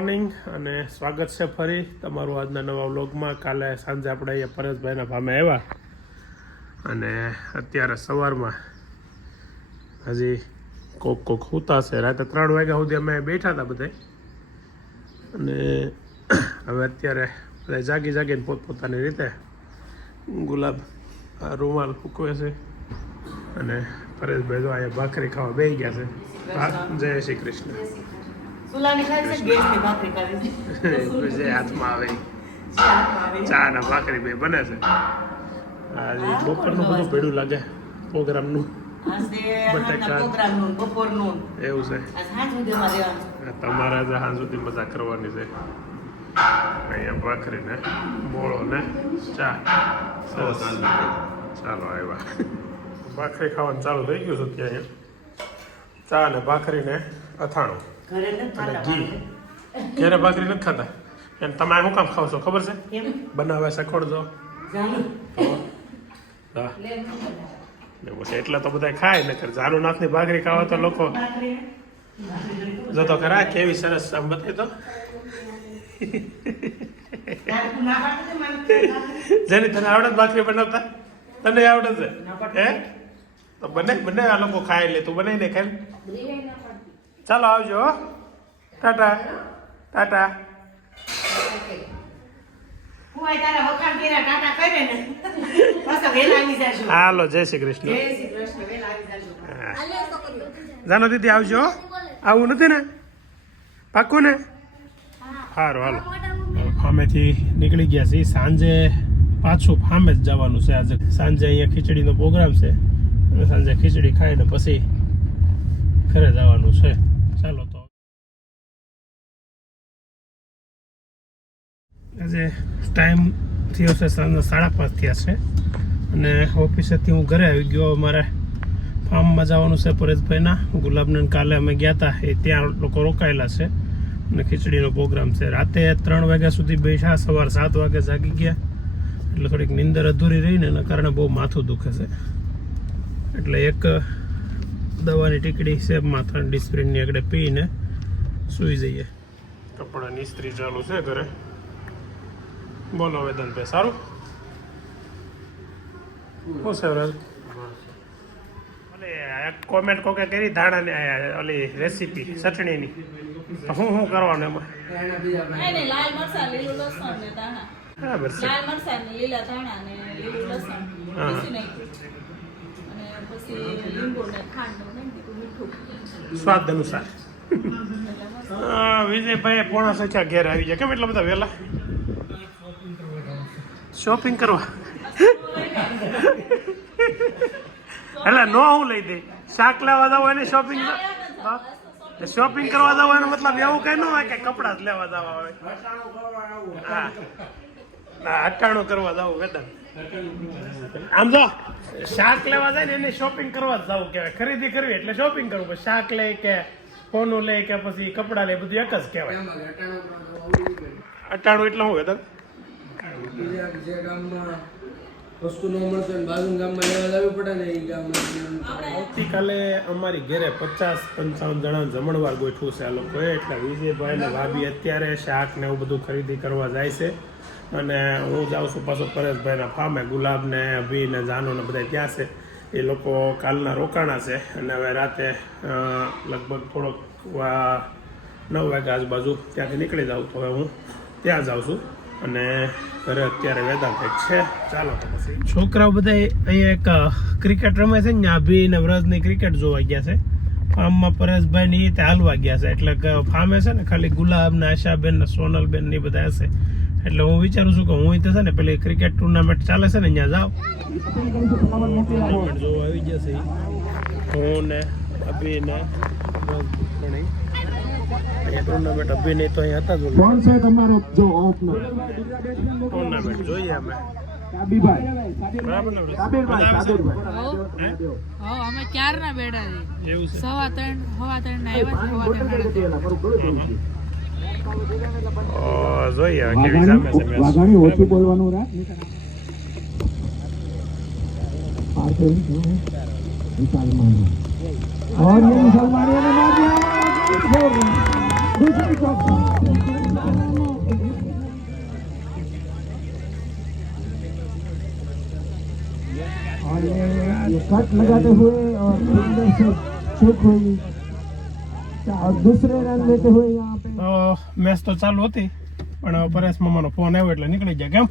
Morning અને સ્વાગત છે ફરી તમારું આજના નવા વ્લોગમાં. કાલે સાંજે આપણે અહીંયા પરેશભાઈના ભામે આવ્યા અને અત્યારે સવારમાં હજી કોક સૂતા છે. રાતે 3 વાગ્યા સુધી અમે બેઠા હતા બધા અને હવે અત્યારે બધા જાગીને પોતપોતાની રીતે ગુલાબ રૂમાલ ફૂકવે છે અને પરેશભાઈ જો અહીંયા ભાખરી ખાવા બેસી ગયા છે. જય શ્રી કૃષ્ણ. જે હાથમાં આવે ચા ના ભાખરી બે બને છે. બપોરનું બધું ભેડું લાગે પ્રોગ્રામનું. એવું છે તમારે આજે સાંજ સુધી મજા કરવાની છે. અહીંયા ભાખરી ને મોળો ને ચા. સરસ ચાલો આવ્યા. ભાખરી ખાવાનું ચાલુ થઈ ગયું છે ત્યાં. ચા ને ભાખરી ને અથાણું અને ઘી. ઘેરે ભાખરી નથી ખાતા એમ તમે શું કામ ખાવ છો ખબર છે? બનાવે શીખવાડજો. એટલે તો બધા ખાય ને જાનું નાથની ભાખરી ખાવા તો લોકો જતો ખરા. કેવી સરસ આમ બતાવી તો જેની તને આવડે ભાખરી બનાવતા? તને આવડે છે હે? તો બને આ લોકો ખાય લે. તું બનાવીને ખાય. ચાલો આવજો. ટાટા ટાટા. હાલો જય શ્રી કૃષ્ણ. જાનો દીદી આવજો. આવું નથી ને? પાક્કું ને? સારું હાલો. ફામેથી નીકળી ગયા છીએ. સાંજે પાછું ફામે જ જવાનું છે. આજે સાંજે અહીંયા ખીચડીનો પ્રોગ્રામ છે અને સાંજે ખીચડી ખાઈને પછી ઘરે જવાનું છે. ચાલો તો આજે ટાઈમ થયો છે સાંજના 5:30 થયા છે અને ઓફિસેથી હું ઘરે આવી ગયો. મારે ફાર્મમાં જવાનું છે પરેશભાઈના. ગુલાબને કાલે અમે ગયા હતા એ ત્યાં લોકો રોકાયેલા છે અને ખીચડીનો પ્રોગ્રામ છે. રાતે 3 વાગ્યા સુધી બેઠા. સવાર 7 વાગે જાગી ગયા એટલે થોડીક નીંદર અધૂરી રહીને એના કારણે બહુ માથું દુખે છે. એટલે એક દવાની ટીકડી છે માથા ડિસ્પ્રિનની આગળ પીને સૂઈ જઈએ. કપડાની ઇસ્ત્રી ચાલુ છે ઘરે. બોલો વેદાંતભાઈ સારું શું છે? એક કોમેન્ટ કોકે કરી ધાણાની ઓલી રેસીપી ચટણીની. શું કરવાનું એમાં? લાલ મરચાં, લીલું લસણ ને ધાણા. બરાબર છે. લાલ મરચાં ને લીલા ધાણા ને લીલું લસણ પીસી નાખ્યું અને પછી લીંબુ ને ખાંડ ને મીઠું સ્વાદ અનુસાર. વિજયભાઈ 5:45 ઘેર આવી જાય. કેમ એટલા બધા વહેલા? શોપિંગ કરવા એટલે નો હું લઈ દે. શાક લેવા જવું એને શોપિંગ કરવા જવું એનો મતલબ એવું કઈ ન હોય કે કપડા જ લેવા જવા હોય. હા અટાણું કરવા જવું વેદન. આમ જો શાક લેવા જાય ને એને શોપિંગ કરવા જ જવું કહેવાય. ખરીદી કરવી એટલે શોપિંગ કરવું. શાક લે કે ફોનું લે કે પછી કપડા લે બધું એક જ કહેવાય. અટાણું એટલે શું વેદન? જે ગામમાં વસ્તુ ન મળશે બાજુ ગામમાં લેવા જવું પડે ને એ ગામમાં. આવતીકાલે અમારી ઘરે 50-55 જણા જમણવાર ગોઠવું છે આ લોકોએ. એટલે વિજયભાઈ ને ભાભી અત્યારે શાક ને એવું બધું ખરીદી કરવા જાય છે અને હું જાઉં છું પાછો પરેશભાઈના ફામે. ગુલાબ ને અભી ને જાનુ ને બધા ત્યાં છે. એ લોકો કાલના રોકાણા છે અને હવે રાતે લગભગ થોડોક 9 વાગ્યા આજુબાજુ ત્યાંથી નીકળી જાઉં. તો હવે હું ત્યાં જાઉં છું અને ઘરે અત્યારે વેદાંત છે. ચાલો તો પછી છોકરાઓ બધા અહીંયા એક ક્રિકેટ રમે છે ને અભી ને વ્રજની ક્રિકેટ જોવા ગયા છે. ફાર્મમાં પરેશભાઈ ની તે હાલવા ગયા છે. એટલે ફાર્મે છે ને ખાલી ગુલાબ ને આશાબેન ને સોનલબેન ને બધા હશે. એટલે હું વિચારું છું કે હું તો છે ને પેલી ક્રિકેટ ટુર્નામેન્ટ ચાલે છે ને અહીંયા જાઉં. જોવા આવી જશે હું ને અભી ને ટુર્નામેન્ટ અભી નહીં તો અહીંયા હતા. કોણ છે તમારો જો ઓપનર? ટુર્નામેન્ટ જોઈએ અમે. અમે ક્યારના બેડા છે. એવું છે. 3:15 ના આવ્યા. જોઈએ કેવી સામે છે મેચ. વાઘાણી ઓછું બોલવાનું રાખ. વિશાલ માનો और ये मुसलमानों ने मार दिया दूसरी चौक लगाते हुए और फील्डर से चूक हुई और दूसरे रन लेते हुए यहाँ पे મેચ તો ચાલુ હતી પણ હવે પરેશ મામાનો ફોન આવ્યો એટલે નીકળી ગયા કેમ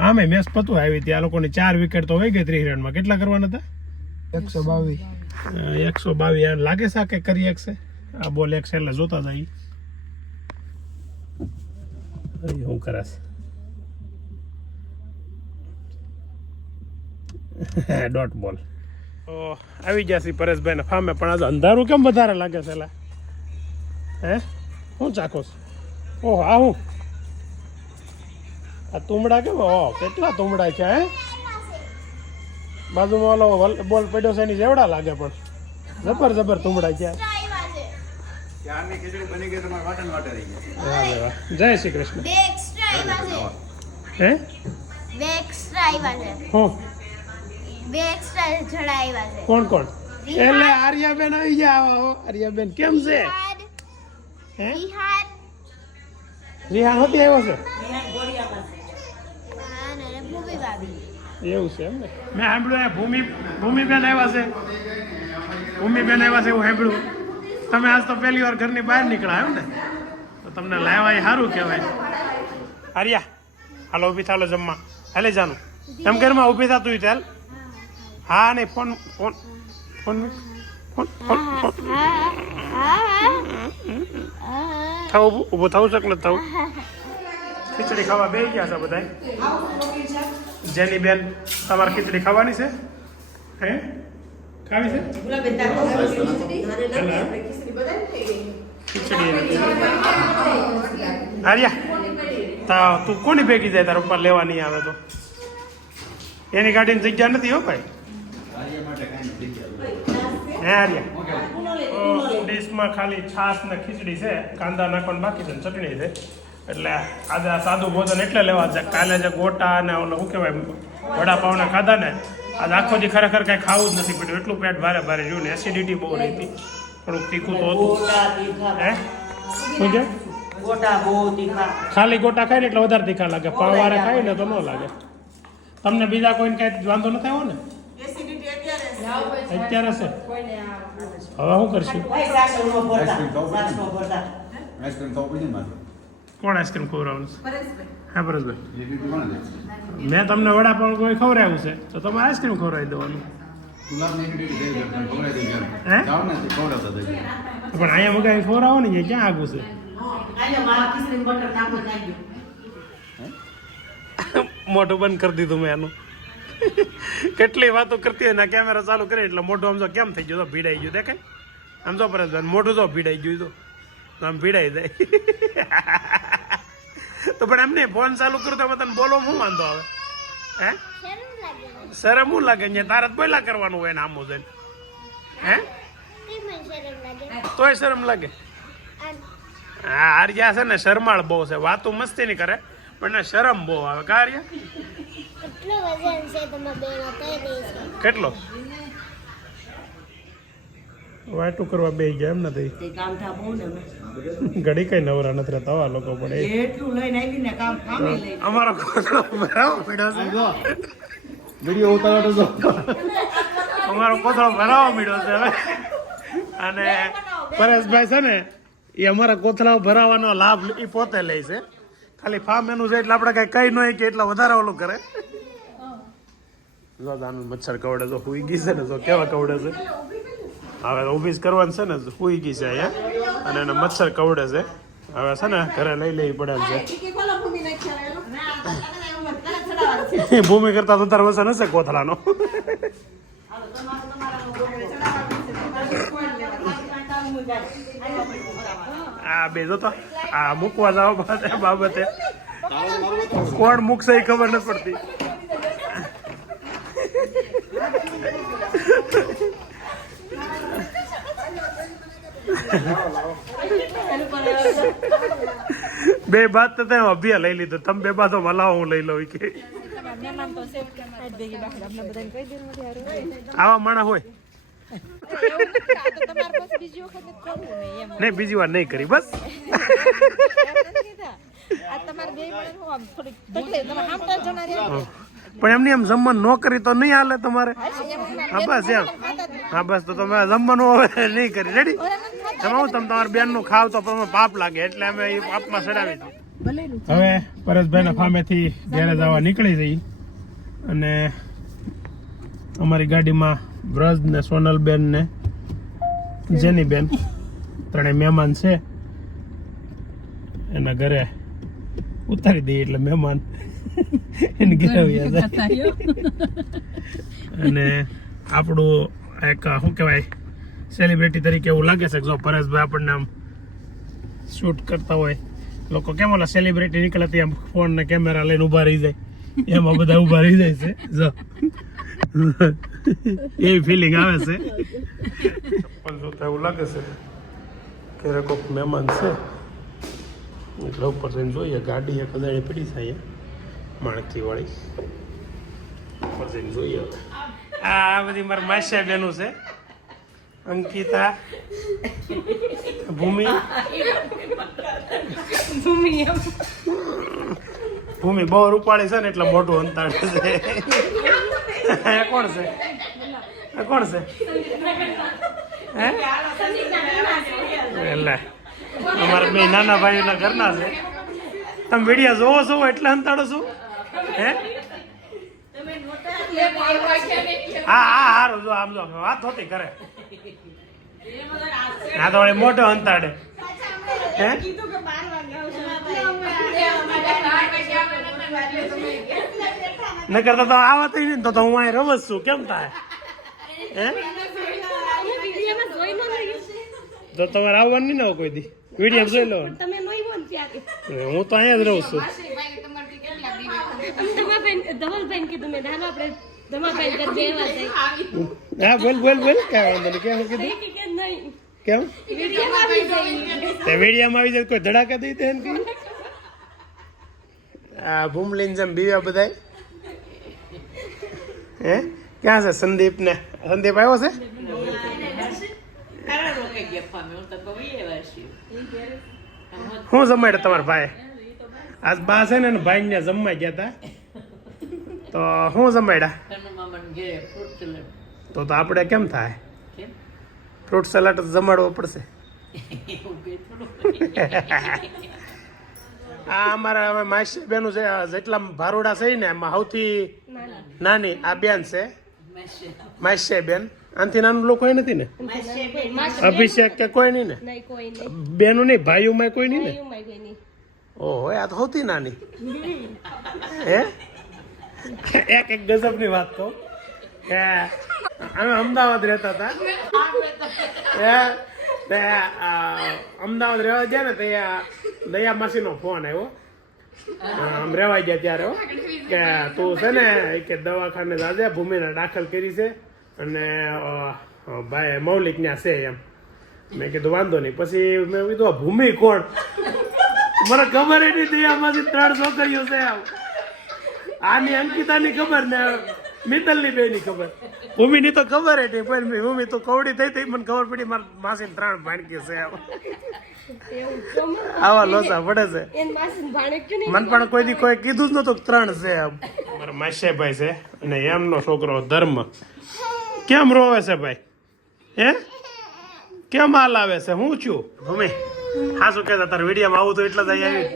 આમે મેચ પતું આવી હતી આ લોકોની 4 વિકેટ તો વહી ગઈ 30 રનમાં કેટલા કરવાના હતા 122 122 લાગે છે કે કરી શકશે આ બોલ એક છે એટલે જોતા જાય શું કરાશે ડોટ બોલ તો આવી ગયા છે પરેશભાઈ ના ફામે પણ આજે અંધારું કેમ વધારે લાગે છે એલા હે શું ચાખોસ ઓહ આ હું આ તુમડા કેમ ઓહ કેટલા તુમડા છે હે બાજુમાં ઓલો બોલ પડ્યો છે એની જેવડા લાગે પણ જબર તુમડા છે જય શ્રી કૃષ્ણ હે કોણ કોણ એટલે આર્યાબેન આવી ગયા આર્યાબેન કેમ છે હે રિહાન હોતી આવ્યો છે એવું છે એમ ને મેં સાંભળ્યું ભૂમિબેન આવ્યા છે એવું સાંભળ્યું તમે આજ તો પહેલી વાર ઘરની બહાર નીકળ્યા એમ ને તો તમને લાવવા એ સારું કહેવાય આર્યા હાલો ઊભી થાલો જમવા હાલે જાનું એમ ઘરમાં ઊભી થતું ચાલ હા નહીં ફોન થવું ઊભું થવું છે કે નથી થવું ખીચડી ખાવા બે ગયા છે બધા જેની બેન તમારે ખીચડી ખાવાની છે હે ખાવી છે ખીચડી આર્યા તું કોની ભેગી જાય તારા ઉપર લેવા નહીં આવે તો એની ગાડીની જગ્યા નથી હો ભાઈ હે આર્યા ડીશમાં ખાલી છાશ ને ખીચડી છે કાંદા નાખવાનું બાકી છે ને ચટણી છે એટલે આજે આ સાદું ભોજન એટલે લેવા છે કાલે જે ગોટા ને ઓલો શું કહેવાય વડાપાવને ખાધા ને આજે આખો દી ખરેખર કાંઈ ખાવું જ નથી પડ્યું એટલું પેટ ભારે રહ્યું ને એસિડિટી બહુ રહી હતી થોડુંક તીખું તો હતું હે શું છે ખાલી ગોટા ખાય ને એટલે વધારે તીખા લાગે પાવવાળા ખાય ને તો ન લાગે તમને બીજા કોઈને કાંઈ વાંધો નથી આવ્યો ને અત્યારે છે હવે શું કરશું કોણ આઈસ્ક્રીમ ખવડાવવાનું હા પરેશભાઈ મેં તમને વડાપાવ કોઈ ખવડાવ્યું છે તો તમે આઈસ્ક્રીમ ખવડાવી દેવાનું હે પણ અહીંયા મગાવી ખવડાવો ને ક્યાં આગું છે મોઢું બંધ કરી દીધું મેં એનું કેટલી વાતો કરતી હોય ને કેમેરા ચાલુ કરે એટલે મોઢું આમ તો કેમ થઈ ગયું તો ભીડાઈ ગયું દેખાય આમ તો પરેશભાઈ મોઢું તો ભીડાઈ ગયું તો આમ ભીડાઈ જાય તો પણ એમને ફોન ચાલુ કરું તો તને બોલો હું વાંધો આવે હે શરમ હું લાગે ને તારે બોલા કરવાનું હોય ને આમ જઈને હે તોય શરમ લાગે હા આર્યા છે ને શરમાળ બહુ છે વાતો મસ્તી નહીં કરે પણ શરમ બહુ આવે કાર્ય કેટલો વાટું કરવા બે ગયા એમ નથી ઘડી કઈ નવરા નથી રહેતા આવા લોકો પડે અમારો કોથળો ભરાવો પડ્યો છે વિડીયો ઉતારવાનો અમારો કોથળો ભરાવો મળ્યો છે હવે અને પરેશભાઈ છે ને એ અમારા કોથળાઓ ભરાવાનો લાભ એ પોતે લે છે ખાલી ફાર્મ એનું છે એટલે આપણે કઈ ન કે એટલા વધારે ઓલું કરે મચ્છર કવડે તો હુઈ ગઈ છે ને તો કેવા કવડે છે હવે ઊભી જ કરવાનું છે ને હુઈ ગઈ છે અહીંયા અને એને મચ્છર કવડે છે હવે છે ને ઘરે લઈ લેવી પડે છે ભૂમિ કરતા તો તાર વસન હશે કોથળાનો આ બે જો તો આ મૂકવા જાવ બાબતે કોણ મૂકશે એ ખબર નથી પડતી બે બાદ તો તમે અભિયા લઈ લીધું તમે બે બાદ હલાવો હું લઈ લઉં કે આવા માણસ હોય નહીં બીજી વાર નહીં કરી બસ પણ એમની એમ જમવાનું ન કરી તો નહીં હાલે તમારે? હા બસ એમ. હા બસ તો તમે જમવાનું હવે નહીં કરી. રેડી? એમાં હું તમે તમારા બેનનું ખાવ તો પણ પાપ લાગે એટલે અમે એ પાપમાં ચડાવી દઈએ. હવે પરેશભાઈના ફામેથી ઘરે જવા નીકળી જઈ અને અમારી ગાડીમાં વ્રજ ને સોનલબેન ને જેનીબેન ત્રણેય મહેમાન છે. એના ઘરે ઉતારી દઈએ એટલે મહેમાન એને ઘરે આવ્યા જાય. અને આપણું એક શું કહેવાય સેલિબ્રિટી તરીકે એવું લાગે છે કે જો પરેશભાઈ આપણને આમ શૂટ કરતા હોય, લોકો કેમ ઓલા સેલિબ્રિટી નીકળે આમ ફોન ને કેમેરા લઈને ઊભા રહી જાય, એમાં બધા ઊભા રહી જાય છે. જો એવી ફિલિંગ આવે છે. પણ જોતા એવું લાગે છે કે કોઈક મહેમાન છે એટલે ઉપર જઈને જોઈએ. ગાડી એક હજારે પડી થાય માણકી વાળી, ઉપર જઈને જોઈએ. આ બધી મારા માસિયા બેનું છે, અંકિતા, ભૂમિ. ભૂમિ બહુ રૂપાળી છે ને એટલે મોટું અંતાડે છે. કોણ છે? કોણ છે? હે? એટલે અમારા બે નાના ભાઈઓના ઘરના છે. તમે વિડીયો જોવો છો એટલે અંતાડો છો? હે? હા હા સારું. જો આમ જો વાત હોતી કરે. હા તો મોટો અંતાડે. હે? ન કરતા તો આવત નહીં તો હું અહીં રમત છું. કેમ થાય? હે? તો તમારે આવવાનું નહીં ને કોઈ દી? વિડીયો જોઈ લો. હું તો અહીંયા જ રહું છું. હા બોલ બોલ બોલ. કઈ વાંધો નહીં. કેમ કીધું? કેમ? તે વિડીયામાં આવી જાય કોઈ ધડાકા દઈ દે ને કઈ? આ ભૂમ લઈને જેમ બીવા બધા. હે? ક્યાં છે સંદીપ ને? સંદીપ આવ્યો છે? શું જમાડે તમારા ભાઈ? આજ બા છે ને ભાઈ ને જમવા ગયા હતા તો શું જમાડ્યા? તો આપણે કેમ થાય? ફ્રૂટ સલાડ જમાડવો પડશે. આ અમારા હવે માસી બેનું છે, જેટલા ભારોડા છે ને એમાં સૌથી નાની આ બેન છે, માસી બેન. આનાથી નાનું લોકો કોઈ નથી ને? અભિષેક કે કોઈ નહીં ને? બેનું નહીં, ભાઈઓમાં કોઈ નહીં ને? ઓહો, આ તો સૌથી નાની. હે? એક ગજબની વાત કહું કે અમે અમદાવાદ રહેતા હતા. અમદાવાદ રહેવા ગયા ને ત્યાં દયા માસીનો ફોન આવ્યો. આમ રહેવાઈ ગયા ત્યારે કે તું છે ને કે દવાખાને જાજે, ભૂમિને દાખલ કરી છે અને ભાઈ મૌલિક ત્યાં છે એમ. મેં કીધું વાંધો નહીં. પછી મેં કીધું ભૂમિ કોણ? મને ખબર એ નહીં. દયામાંથી 3 છોકરીઓ છે. આની અંકિતાની ખબર ને મિત્તલની બેની ખબર. ભૂમિની તો ખબર જ નહીં. પણ ભૂમિ તો કવડી થઈ હતી મને ખબર પડી મારા માસી 3 ભાણકી છે. આવા લોચા પડે છે. મને પણ કોઈ દી કોઈ કીધું જ નતું 3 છે. મારા માસીભાઈ છે અને એમનો છોકરો ધર્મ. કેમ રોવે છે ભાઈ? હે? કેમ હાલ આવે છે? હું છું ભૂમિ? હા શું કહેતા તારે વિડીયોમાં આવું તો એટલે જ આવી.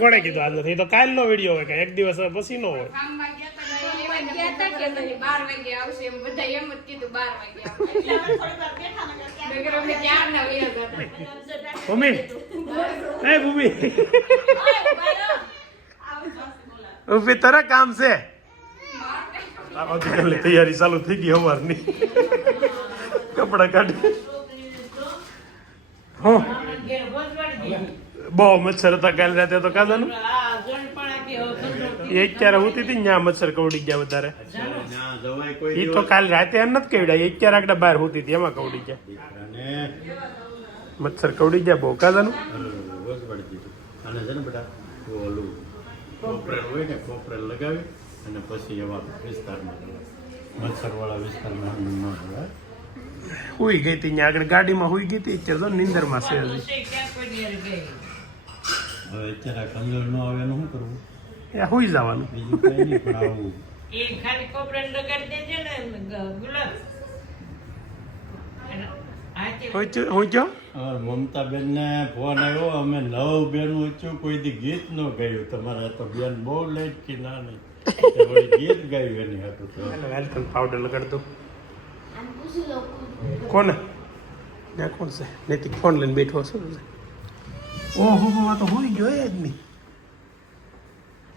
કોને કીધું આજ નથી? તો કાલનો વિડીયો હોય કે એક દિવસ પછી નો હોય? ભૂમિ, હે ભૂમિ, ઉભી તારા કામ છે. તૈયારી ચાલુ થઈ ગઈ અમારની. કપડા કાઢી. હું બહુ મચ્છર હતા કાલે રાતે તો કાદાનું. એ અત્યારે હોતી હતી ત્યાં મચ્છર કવડી ગયા વધારે. એ તો કાલે રાતે એમ નથી કવડ્યા. અત્યારે આગળ બહાર હોતી હતી એમાં કવડી ગયા. મચ્છર કવડી ગયા બહુ કાદાનું. કોપરેલ હોય ને, કોપરેલ લગાવી અને પછી એવા વિસ્તારમાં મચ્છર વાળા વિસ્તારમાં ન હુઈ ગઈ હતી ત્યાં આગળ ગાડીમાં હુઈ ગઈ હતી અત્યારે તો નીંદરમાં છે હજી. હવે અત્યારે કલર ન આવે એનું શું કરવું? એ હુઈ જવાનું. બીજું કઈ નહીં, પણ આવું એ ખાલી કોપરેટ લગાડી દેજે ને ગુલાબ હું જો મમતાબેનને ફોન આવ્યો, અમે 9 બેન ઊંચું કોઈ દી ગીત ન ગાયું. તમારે તો બેન બહુ લેટ કે ના નહીં તે વળી ગીત ગાયું એની હતું તો. વેલકમ પાવડર લગાડ દો. કોને ત્યાં કોણ છે? નૈતિક ફોન લઈને બેઠો હશે ને. ઓહો આ તો હુઈ ગયો જ નહીં.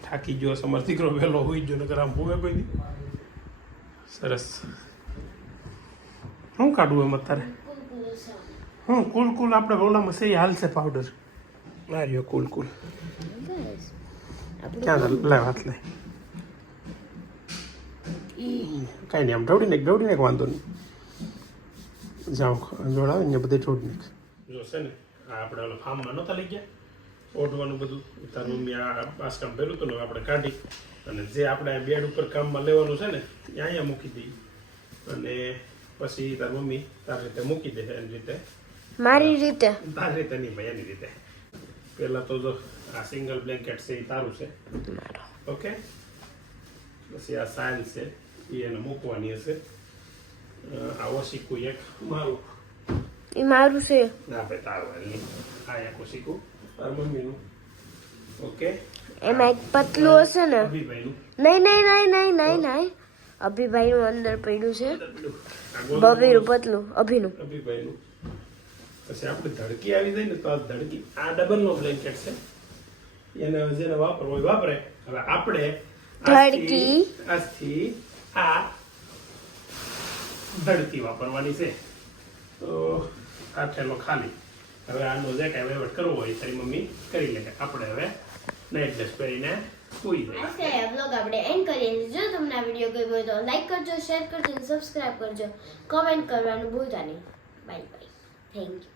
થાકી ગયો સમર દીકરો વહેલો હુઈ ગયો નકર આમ હુવે કોઈ દી. સરસ. શું કાઢવું એમ અત્યારે? કુલ આપણે ઓલામાં છે એ હાલશે પાવડર. આ રહ્યો કુલ ક્યાં લે હાથ લે. કાંઈ નહીં આમ ઢવડી નાખ વાંધો નહીં. જાઓ જોડાવે ને બધે ઢોળી નાખ. જો છે ને આ આપણે ઓલા ફાર્મમાં નહોતા લઈ ગયા ઓઢવાનું બધું. તાર મમ્મી આ બાસકામ ભર્યું હતું ને આપણે કાઢી અને જે આપણે બેડ ઉપર કામમાં લેવાનું છે ને એ અહીંયા મૂકી દઈએ અને પછી તાર મમ્મી તારી રીતે મૂકી દે એની રીતે. મારી રીતે તારી રીતે નહીં ભાઈ એની રીતે. પહેલાં તો જો આ સિંગલ બ્લેન્કેટ છે એ તારું છે. ઓકે પછી આ સાયન્સ છે એ એને મૂકવાની હશે. આ ઓશીકું એક મારું. એ મારું છે. ના ભાઈ તારું નહીં. આ એક ઓશીકું તાર મમ્મીનું. ઓકે એમાં એક પતલું હશે ને. અભિભાઈનું. નહીં અભિભાઈનું અંદર પડ્યું છે. બબીનું પતલું અભિનું. અભિભાઈનું. પછી આપણે ધડકી આવી જાય ને તો આ ધડકી આ ડબલનો બ્લેન્કેટ છે. એને જેને વાપરવો હોય વાપરે. હવે આપણે ધડકી આજથી આ ધડકી વાપરવાની છે. તો આ થેલો ખાલી. હવે આનો જે કાંઈ વહીવટ કરવો હોય તારી મમ્મી કરી લે. આપણે હવે નાઇટ ડ્રેસ પહેરીને સૂઈ જાય. આજના વ્લોગ આપણે એન્ડ કરીએ છીએ. જો તમને આ વિડીયો ગમ્યો હોય તો લાઈક કરજો, શેર કરજો અને સબસ્ક્રાઇબ કરજો. કમેન્ટ કરવાનું ભૂલતા નહીં. Bye bye. Thank you.